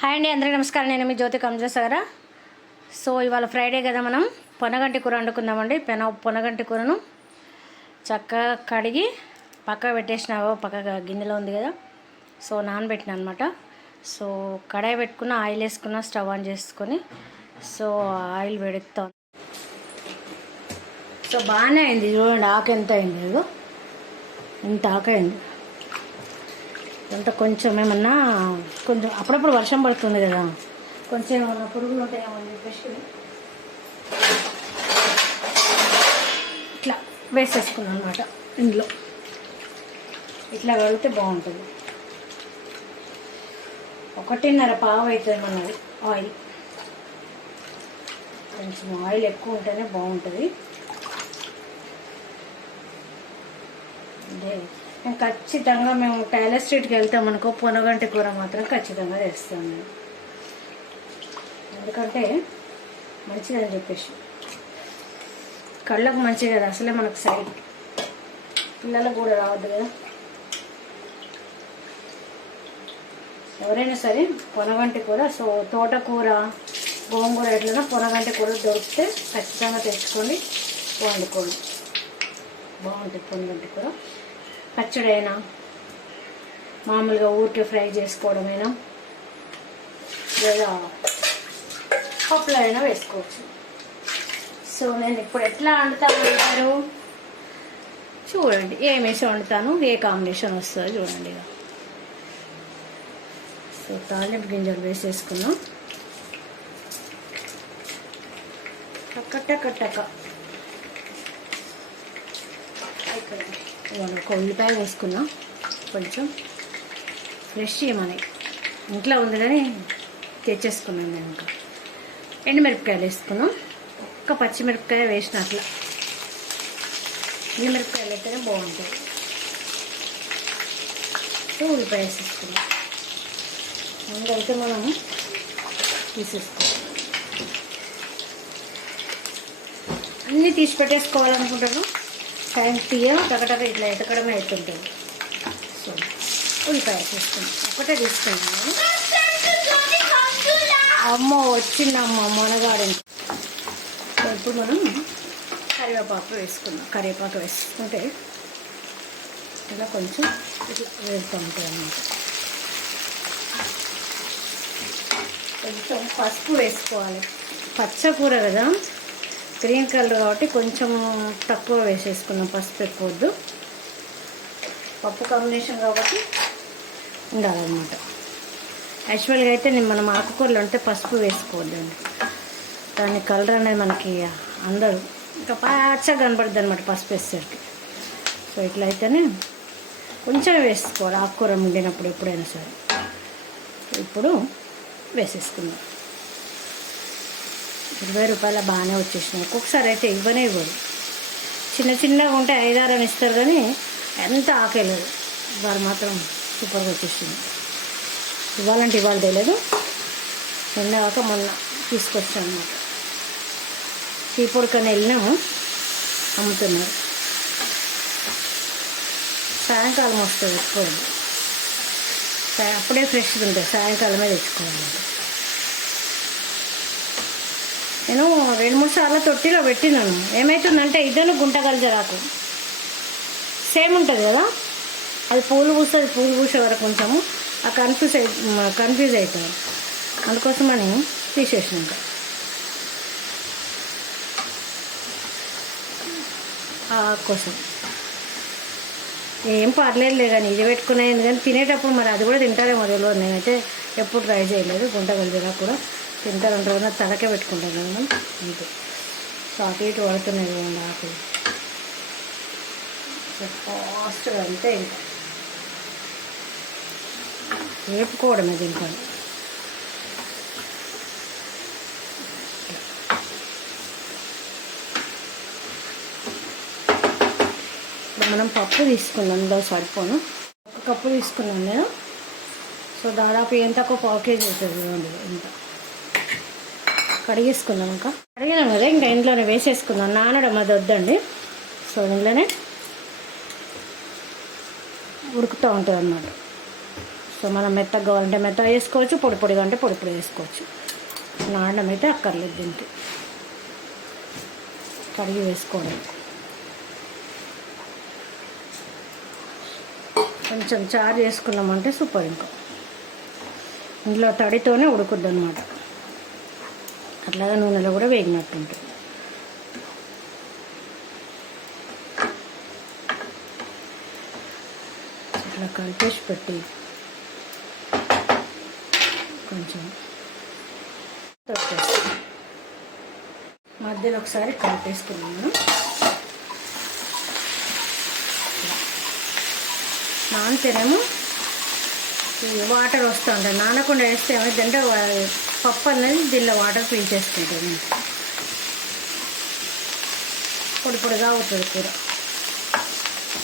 Hi అండి అందరికీ నమస్కారం. నేను మీ జ్యోతి కంజేశ్వర సో ఇవాళ ఫ్రైడే కదా మనం. పొనగంటి కూర వండుకుందామండి. పెన పొనగంటి కూరను చక్కగా కడిగి పక్క పెట్టేసిన పక్క గిన్నెలో ఉంది కదా. సో నానబెట్టిన అనమాట సో కడాయి పెట్టుకున్న ఆయిల్ వేసుకున్న స్టవ్ ఆన్ చేసుకొని సో ఆయిల్ పెడతాం. సో బాగానే అయింది. చూడండి ఆకు ఎంత అయింది. ఇంత ఎంత ఆకు కొంచెం ఏమన్నా కొంచెం అప్పుడప్పుడు వర్షం పడుతుంది కదా. కొంచెం ఏమన్నా పురుగులు ఉంటాయేమో అని చెప్పేసి. ఇట్లా వేసేసుకున్నాను అనమాట ఇందులో. ఇట్లా కడిగితే బాగుంటుంది. ఒకటిన్నర పావు అవుతుంది మనది ఆయిల్. కొంచెం ఆయిల్ ఎక్కువ ఉంటేనే బాగుంటుంది. అదే ఖచ్చితంగా మేము ప్యాలెస్ స్ట్రీట్కి వెళ్తాం అనుకో పొనగంటి కూర మాత్రం ఖచ్చితంగా తెస్తాం మేము. ఎందుకంటే మంచిదని చెప్పేసి. కళ్ళకు మంచిది కదా అసలే మనకు సైడ్. పిల్లలకు కూడా రావద్దు కదా. ఎవరైనా సరే పొనగంటి కూర సో తోటకూర గోంగూర ఎట్లనో పొనగంటి కూర దొరికితే ఖచ్చితంగా తెచ్చుకొని వండుకోండి. బాగుంటుంది పొనగంటి కూర. పచ్చడి అయినా మామూలుగా ఊరికే ఫ్రై చేసుకోవడమైనా లేదా పప్పులో అయినా వేసుకోవచ్చు. సో నేను ఇప్పుడు ఎట్లా వండుతాను అంటారు? చూడండి ఏం వేసి వండుతాను ఏ కాంబినేషన్ వస్తుందో చూడండి ఇక. సో తాలింపు గింజలు వేసేసుకున్నాం. టక్క టక్క టక్క అయిపోయింది. ఒక ఉల్లిపాయ వేసుకున్నా కొంచెం ఫ్రెష్ చేయమని ఇంట్లో ఉంది కానీ తెచ్చేసుకున్నాను నేను ఇంకా. ఎండుమిరపకాయలు వేసుకున్నాం. ఒక్క పచ్చిమిరపకాయ వేసిన అట్లా. ఎండుమిరపకాయలు అయితేనే బాగుంటాయి. సో ఉల్లిపాయ వేసేసుకున్నాం. ముందైతే మనం తీసేసుకోవాలి. అన్నీ తీసి పెట్టేసుకోవాలనుకుంటాను టైం తీయం టకటక ఇట్లా ఎతకడమే అవుతుంటుంది సో ఉల్లిపాయ తీసుకున్నాం ఒకటే తీసుకున్నాను అమ్మ వచ్చిందమ్మ మనగాడు ఇప్పుడు మనం కరివేపాకు వేసుకున్నాం కరివేపాకు వేసుకుంటే ఇలా కొంచెం ఇట్లా వేస్తూ ఉంటుంది అన్నమాట. కొంచెం పసుపు వేసుకోవాలి. పచ్చ కూర కదా? గ్రీన్ కలర్ కాబట్టి కొంచెం తక్కువ వేసేసుకున్నాం. పసుపు ఎక్కువద్దు పప్పు కాంబినేషన్ కాబట్టి ఉండాలన్నమాట. యాక్చువల్గా అయితే నేను మనం ఆకుకూరలు ఉంటే పసుపు వేసుకోవద్దండి. దాని కలర్ అనేది మనకి అందరు ఇంకా పచ్చగా కనబడుద్ది అనమాట పసుపు వేసేసరికి. సో ఇట్లయితేనే కొంచెం వేసుకోవాలి. ఆకుకూర వండినప్పుడు ఎప్పుడైనా సరే. ఇప్పుడు వేసేసుకుందాం. ఇరవై రూపాయల బాగానే వచ్చేసినాయి. ఒక్కొక్కసారి అయితే ఇవ్వనే ఇవ్వదు చిన్న చిన్నగా ఉంటే ఐదారు అని ఇస్తారు కానీ ఎంత ఆకలేదు వారు మాత్రం సూపర్గా వచ్చేసింది. ఇవ్వాలంటే ఇవాళ తెలియదు. నిన్న మొన్న తీసుకొచ్చాను అన్నమాట. పొడికని వెళ్ళినాము. అమ్ముతున్నారు. సాయంకాలం వస్తుంది ఎక్కువ. అప్పుడే ఫ్రెష్గా ఉంటుంది సాయంకాలమే తెచ్చుకోవాలి. నేను రెండు మూడు సార్లు తొట్టిలో పెట్టినాను. ఏమవుతుందంటే ఇద్దరు గుంటగలజరాకు సేమ్ ఉంటుంది కదా? అది పూలు పూస్తుంది పూలు పూసే వరకు కొంచెము ఆ కన్ఫ్యూజ్ అయి కన్ఫ్యూజ్ అవుతుంది అందుకోసమని తీసేసినాక కోసం. ఏం పర్లేదులే కానీ ఇది పెట్టుకునేది కానీ తినేటప్పుడు మరి అది కూడా తింటారేమో తెలియదు నేనైతే ఎప్పుడు ట్రై చేయలేదు. గుంట గలిజరా కూడా. తింటారంటారు కదా తలకే పెట్టుకుంటాను మనం అంతే. సో అటు ఇటు పడుతున్నాయి కదండి ఆకులు సో ఫాస్ట్గా అంతే ఇంకా. వేపుకోవడమే దీంట్లో. మనం పప్పు తీసుకున్నాం ఇందులో సరిపోను. ఒక కప్పు తీసుకున్నాను నేను. సో దాదాపు ఎంత? ఒక పావు కేజీ అవుతుంది చూడండి కడిగేసుకుందాం ఇంకా కడిగినాం కదా ఇంకా ఇంట్లోనే వేసేసుకుందాం. నానడం అది వద్దండి. సో ఇంట్లోనే ఉడుకుతూ ఉంటుంది అన్నమాట సో మనం మెత్తగా కావాలంటే మెత్తగా వేసుకోవచ్చు పొడి పొడిగా అంటే పొడి పొడి వేసుకోవచ్చు. నానడం అయితే అక్కర్లేదు దీనికి. కడిగి వేసుకోవడం కొంచెం చారు చేసుకున్నామంటే సూపర్ ఇంకా. ఇందులో తడితోనే ఉడుకుద్ది అనమాట అట్లాగే నూనెలో కూడా వేగినట్టు ఉంటుంది ఇట్లా కలిపేసి పెట్టి కొంచెం మధ్యలో ఒకసారి కలిపేసుకున్నాను. నానితేనేమో ఈ వాటర్ వస్తూ ఉంటాయి నానకుండా వేస్తే ఏమైందంటే పప్పు అనేది దీనిలో వాటర్ పీల్చేసుకుంటుంది పొడి పొడిగా అవుతుంది కూర.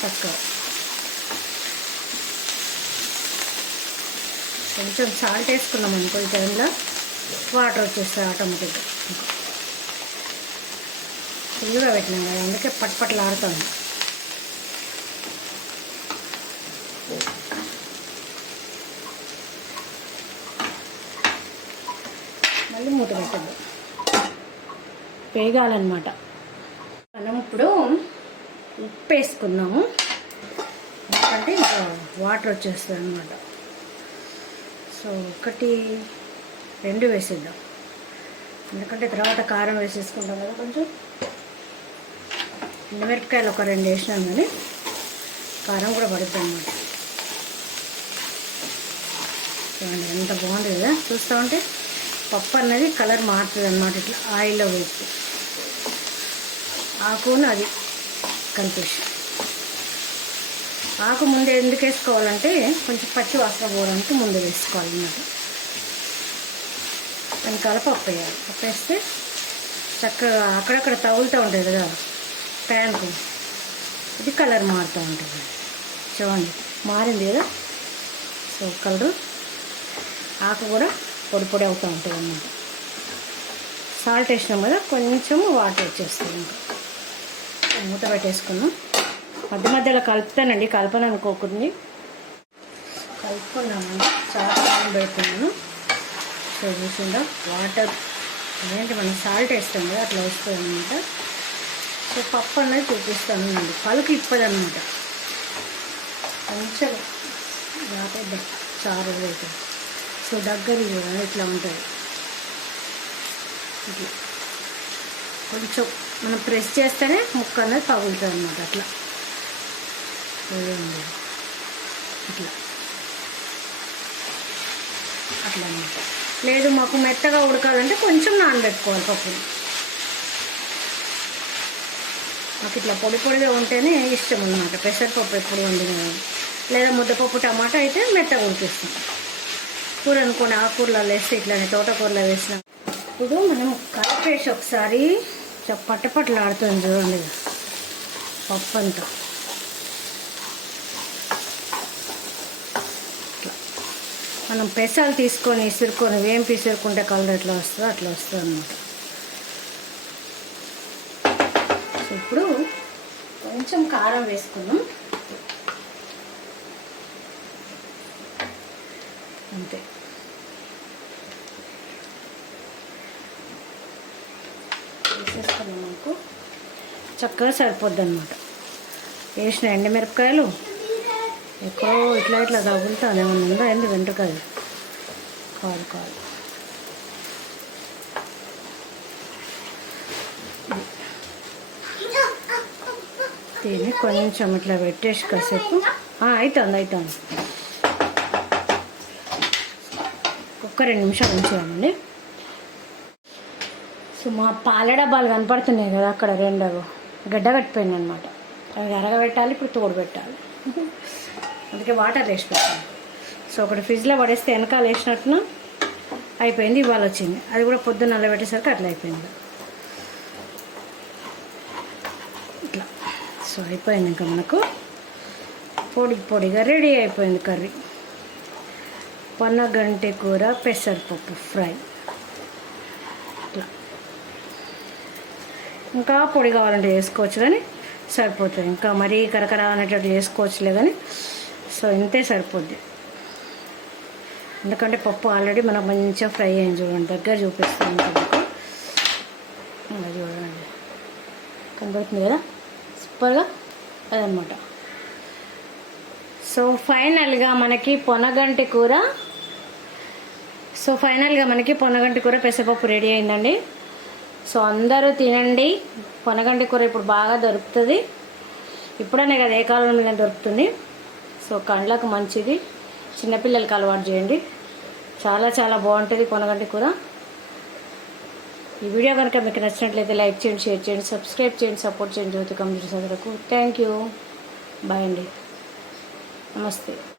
చక్కగా. కొంచెం సాల్ట్ వేసుకున్నాం అనుకో ఈ టైంలో. వాటర్ వచ్చేస్తాయి ఆటోమేటిక్గా. ఫుల్గా పెట్టినాం కదా అందుకే పట్పట్లాడుతుంది వేగాలన్నమాట. మనం ఇప్పుడు ఉప్పు వేసుకున్నాము ఎందుకంటే ఇంకా వాటర్ వచ్చేస్తుంది అనమాట సో ఒకటి రెండు వేసేద్దాం. ఎందుకంటే తర్వాత కారం వేసేసుకుంటాం కదా కొంచెం. ఎండుమిరపకాయలు ఒక రెండు వేసినాం కానీ కారం కూడా పడుతుంది అనమాట చూడండి ఎంత బాగుంది కదా. చూస్తూ ఉంటే పప్పు అన్నది కలర్ మారుతుంది అనమాట ఇట్లా ఆయిల్లో వేసి ఆకును అది కలిపేసి ఆకు ముందు ఎందుకు వేసుకోవాలంటే కొంచెం పచ్చి వాసన పోవడానికి ముందు వేసుకోవాలి అన్నమాట. వెనకాల పప్పు వేయాలి. పప్పు వేస్తే చక్కగా అక్కడక్కడ తగులుతూ ఉంటుంది కదా ప్యాన్కు ఇది కలర్ మారుతూ ఉంటుంది. చూడండి మారింది కదా? సో కలరు ఆకు కూడా పొడి పొడి అవుతూ ఉంటుంది అన్నమాట సాల్ట్ వేసినాం కదా కొంచెం వాటర్ వచ్చేస్తుంది ఇంకా. మూత పెట్టేసుకున్నాం. మధ్య మధ్యలో కలుపుతానండి కలపను అనుకోకుండా కలుపుకున్నామండి. చాలా పెడుతున్నాను. సో చూసిందా? వాటర్ ఏంటి మనం సాల్ట్ వేస్తాం కదా అట్లా వస్తుంది అనమాట సో పప్పు అన్నది చూపిస్తాను అండి. పలుకు ఇప్పదన్నమాట. కొంచెం రాపేద్దాం. చారు అయితే. సో దగ్గర ఇట్లా ఉంటుంది. కొంచెం మనం ప్రెస్ చేస్తేనే ముక్క అనేది పగులుతుంది అనమాట అట్లా ఇట్లా. అట్లా అనమాట లేదు మాకు మెత్తగా ఉడకాలంటే కొంచెం నానబెట్టుకోవాలి పప్పుని మాకు ఇట్లా పొడి పొడిగా ఉంటేనే ఇష్టం అనమాట పెసరపప్పు ఎప్పుడు వండిన. లేదా ముద్దపప్పు టమాటా అయితే మెత్తగా ఉడికిస్తాం. కూర అనుకోండి ఆకుకూరలో వేస్తే ఇట్లానే తోటకూరలో వేసిన. ఇప్పుడు మనం కలిపేసి ఒకసారి పట్టపట్టలాడుతుంది చూడండి. పప్పు అంతా మనం పెసాలు తీసుకొని ఇసురుకొని వేంపి ఇసురుకుంటే కలర్ ఎట్లా వస్తుందో అట్లా వస్తుంది అనమాట ఇప్పుడు కొంచెం కారం వేసుకున్నాం అంతే. వేసేసుకున్నాం మనకు చక్కగా సరిపోద్ది అనమాట వేసిన ఎండమిరపకాయలు ఎక్కడో ఇట్లా ఇట్లా తగులుతాను. ఏమన్నా ఉందా? ఎందు వెంట్రుకాయ కాదు కాదు. దీన్ని కొంచెం ఇట్లా పెట్టేసి కాసేపు. అవుతుంది అవుతుంది ఒక్క రెండు నిమిషాలు ఉంచామండి సో మా పాల డబ్బాలు కనపడుతున్నాయి కదా అక్కడ రెండవ. గడ్డ కట్టిపోయింది అనమాట అవి అరగబెట్టాలి ఇప్పుడు తోడు పెట్టాలి. అందుకే వాటర్ వేసి పెట్టాలి. సో ఒకటి ఫ్రిడ్జ్లో పడేస్తే వెనకాల వేసినట్టున అయిపోయింది ఇవాళ వచ్చింది. అది కూడా పొద్దున్న నల్లబెట్టేసరికి అట్లా అయిపోయింది. ఇట్లా. సో అయిపోయింది ఇంకా మనకు. పొడి పొడిగా రెడీ అయిపోయింది కర్రీ. పన్నగంటి కూర పెసరపప్పు ఫ్రై. ఇంకా పొడి కావాలంటే వేసుకోవచ్చు కానీ సరిపోతుంది. ఇంకా మరీ కరకర అనేటట్టు చేసుకోవచ్చులే కానీ సో ఇంతే సరిపోద్ది. ఎందుకంటే పప్పు ఆల్రెడీ మనకు మంచిగా ఫ్రై అయింది చూడండి దగ్గర చూపిస్తాను మీకు. ఇంకా చూడండి. కనబడుతుంది కదా? సూపర్గా అదనమాట. సో ఫైనల్గా మనకి పొనగంటి కూర. సో ఫైనల్గా మనకి పొనగంటి కూర పెసరపప్పు రెడీ అయిందండి. సో అందరూ తినండి. కొనగండి కూర ఇప్పుడు బాగా దొరుకుతుంది. ఇప్పుడనే కదా ఏ కాలంలో దొరుకుతుంది. సో కళ్ళకు మంచిది. చిన్నపిల్లలకి అలవాటు చేయండి. చాలా చాలా బాగుంటుంది కొనగండి కూర. ఈ వీడియో కనుక మీకు నచ్చినట్లయితే లైక్ చేయండి షేర్ చేయండి సబ్స్క్రైబ్ చేయండి సపోర్ట్ చేయండి. జ్యోతి కంప్యూటర్స్ సదరకు థ్యాంక్ యూ. బాయ్ అండి. నమస్తే.